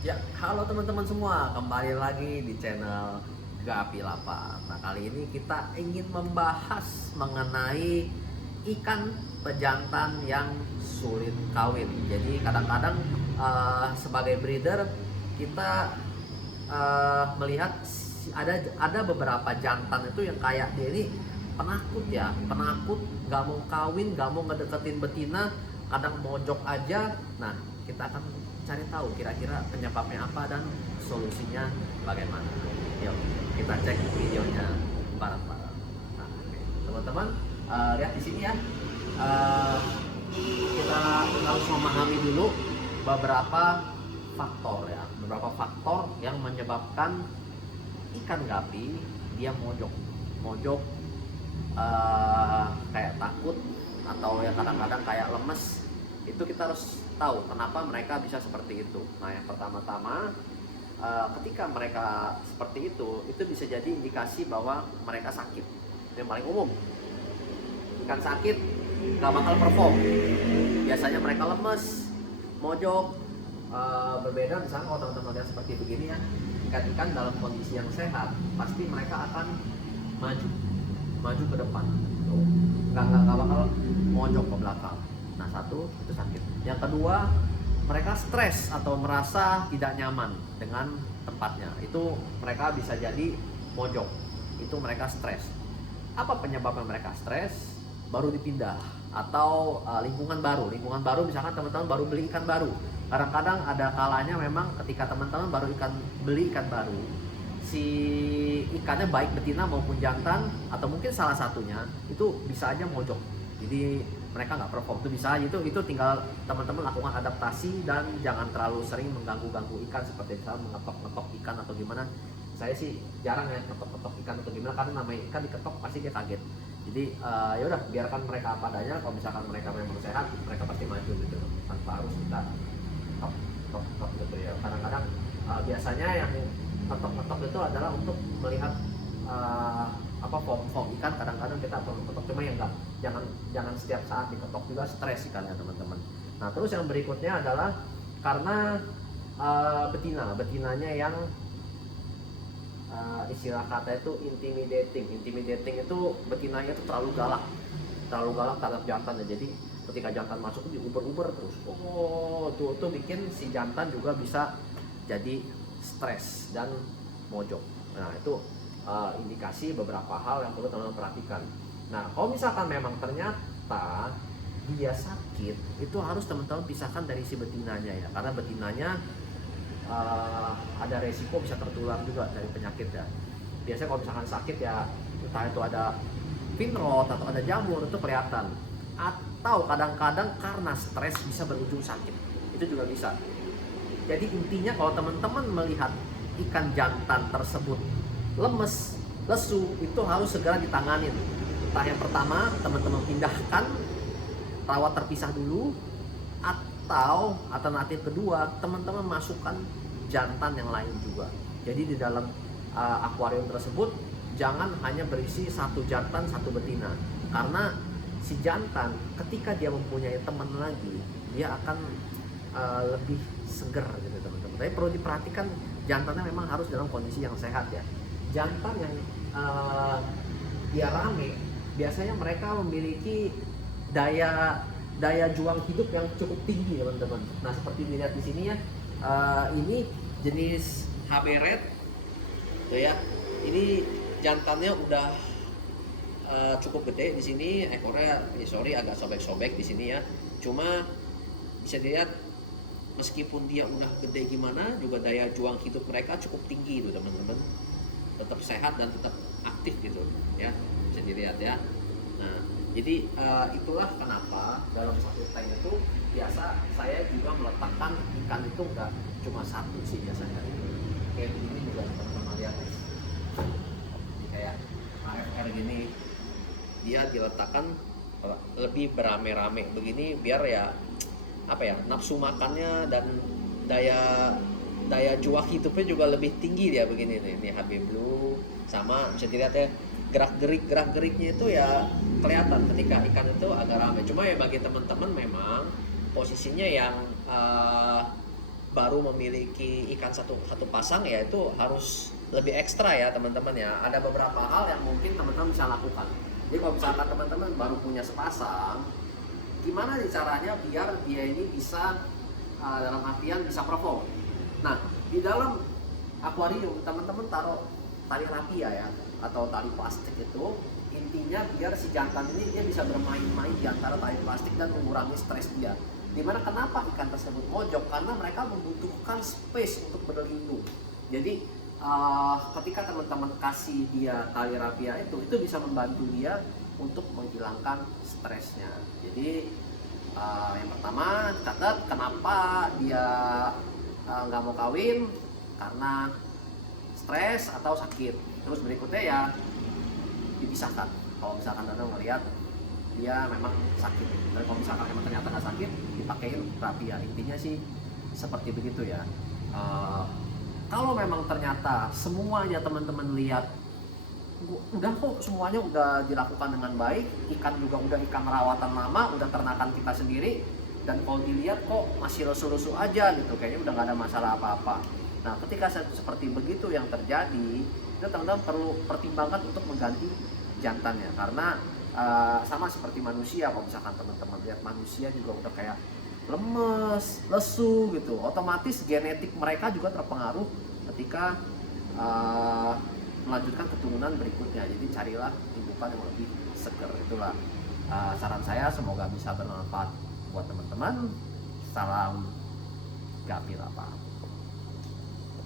Ya, halo teman-teman semua, kembali lagi di channel Gapi Lapa. Nah, kali ini kita ingin membahas mengenai ikan pejantan yang sulit kawin. Jadi kadang-kadang sebagai breeder kita melihat ada beberapa jantan itu yang kayak dia ini penakut ya, penakut, nggak mau kawin, nggak mau ngedeketin betina, kadang mojok aja. Nah, kita akan cari tahu kira-kira penyebabnya apa dan solusinya bagaimana. Yuk kita cek videonya bareng-bareng. Nah, oke. Teman-teman, lihat di sini ya. Eh, kita harus memahami dulu beberapa faktor ya, beberapa faktor yang menyebabkan ikan gapi dia mojok, mojok kayak takut atau ya kadang-kadang kayak lemes. Itu kita harus tahu kenapa mereka bisa seperti itu. Nah, yang pertama-tama, ketika mereka seperti itu bisa jadi indikasi bahwa mereka sakit. Yang paling umum, ikan sakit nggak bakal perform. Biasanya mereka lemes, mojok. Berbeda misalnya kalau teman-teman lihat seperti begini ya, ikan-ikan dalam kondisi yang sehat pasti mereka akan maju, maju ke depan. Tuh. Nggak bakal mojok ke belakang. Nah, satu, itu sakit. Yang kedua, mereka stres atau merasa tidak nyaman dengan tempatnya. Itu mereka bisa jadi mojok. Itu mereka stres. Apa penyebabnya mereka stres? Baru dipindah atau lingkungan baru. Lingkungan baru misalkan teman-teman baru beli ikan baru. Kadang-kadang ada kalanya memang ketika teman-teman baru beli ikan baru, si ikannya baik betina maupun jantan atau mungkin salah satunya itu bisa aja mojok. Jadi mereka nggak perform, itu bisa aja. Itu tinggal teman-teman lakukan adaptasi dan jangan terlalu sering mengganggu ikan seperti misalnya mengetok-ngetok ikan atau gimana. Saya sih jarang ya ngetok-ngetok ikan atau gimana, karena namanya ikan diketok pasti dia kaget. Jadi ya udah biarkan mereka apa adanya. Kalau misalkan mereka memang sehat, mereka pasti maju gitu tanpa harus kita ketok gitu ya. Kadang-kadang biasanya yang ketok-ketok itu adalah untuk melihat form ikan. Kadang-kadang kita perlu ketok, cuma ya enggak, jangan setiap saat diketok juga, stres ikannya teman-teman. Nah, terus yang berikutnya adalah karena betinanya yang istilah kata itu intimidating itu betinanya itu terlalu galak terhadap jantannya. Jadi ketika jantan masuk itu diuber-uber terus, tuh bikin si jantan juga bisa jadi stres dan mojok. Nah, itu indikasi beberapa hal yang perlu teman-teman perhatikan. Nah, kalau misalkan memang ternyata dia sakit, itu harus teman-teman pisahkan dari si betinanya ya, karena betinanya ada resiko bisa tertular juga dari penyakit ya. Biasanya kalau misalkan sakit ya, entah itu ada pin rot atau ada jamur, itu kelihatan. Atau kadang-kadang karena stres bisa berujung sakit, itu juga bisa. Jadi intinya kalau teman-teman melihat ikan jantan tersebut lemes, lesu, itu harus segera ditanganin. Entah yang pertama teman-teman pindahkan, rawat terpisah dulu, atau alternatif kedua teman-teman masukkan jantan yang lain juga. Jadi di dalam akuarium tersebut jangan hanya berisi satu jantan satu betina, karena si jantan ketika dia mempunyai teman lagi, dia akan lebih seger gitu teman-teman. Tapi perlu diperhatikan jantannya memang harus dalam kondisi yang sehat ya. Jantan yang dia rame, biasanya mereka memiliki daya juang hidup yang cukup tinggi teman-teman. Nah, seperti dilihat di sini ya, ini jenis HB Red tuh ya. Ini jantannya udah cukup gede di sini, ekornya agak sobek-sobek di sini ya. Cuma bisa dilihat meskipun dia udah gede gimana, juga daya juang hidup mereka cukup tinggi itu teman-teman. Tetap sehat dan tetap aktif gitu ya, bisa dilihat ya. Nah, jadi itulah kenapa dalam satu tank itu biasa saya juga meletakkan ikan itu nggak cuma satu sih biasanya. Kayak begini juga teman-teman lihat nih. Kayak AFR gini, dia diletakkan lebih berame-rame begini biar ya nafsu makannya dan daya juang hidupnya juga lebih tinggi dia begini nih. Ini HB Blue sama bisa dilihat ya, gerak geriknya itu ya kelihatan ketika ikan itu agak ramai. Cuma ya bagi teman-teman memang posisinya yang baru memiliki ikan satu pasang ya itu harus lebih ekstra ya teman-teman ya. Ada beberapa hal yang mungkin teman-teman bisa lakukan. Jadi kalau misalkan teman-teman baru punya sepasang, gimana nih caranya biar dia ini bisa dalam artian bisa perform. Nah, di dalam akuarium teman-teman taruh tali rapia ya atau tali plastik itu, intinya biar si jantan ini dia bisa bermain-main di antara tali plastik dan mengurangi stres dia. Dimana kenapa ikan tersebut mojok? Karena mereka membutuhkan space untuk berlindung. Jadi ketika teman-teman kasih dia tali rapia itu bisa membantu dia untuk menghilangkan stresnya. Jadi yang pertama catat kenapa dia nggak mau kawin, karena stres atau sakit. Terus berikutnya ya dipisahkan. Kalau misalkan Anda melihat dia memang sakit, dan kalau misalkan memang ternyata nggak sakit, dipakein rapia. Intinya sih seperti begitu ya. Kalau memang ternyata semuanya teman-teman lihat udah kok semuanya udah dilakukan dengan baik, ikan juga udah ikan rawatan lama, udah ternakan kita sendiri, dan kalau dilihat kok masih lesu-lesu aja gitu, kayaknya udah nggak ada masalah apa-apa. Nah, ketika seperti begitu yang terjadi, itu teman-teman perlu pertimbangkan untuk mengganti jantannya, karena sama seperti manusia. Kalau misalkan teman-teman lihat manusia juga udah kayak lemes, lesu gitu, otomatis genetik mereka juga terpengaruh ketika melanjutkan keturunan berikutnya. Jadi carilah kehidupan yang lebih seger. Itulah saran saya, semoga bisa bermanfaat buat teman-teman. Salam Gapil apa.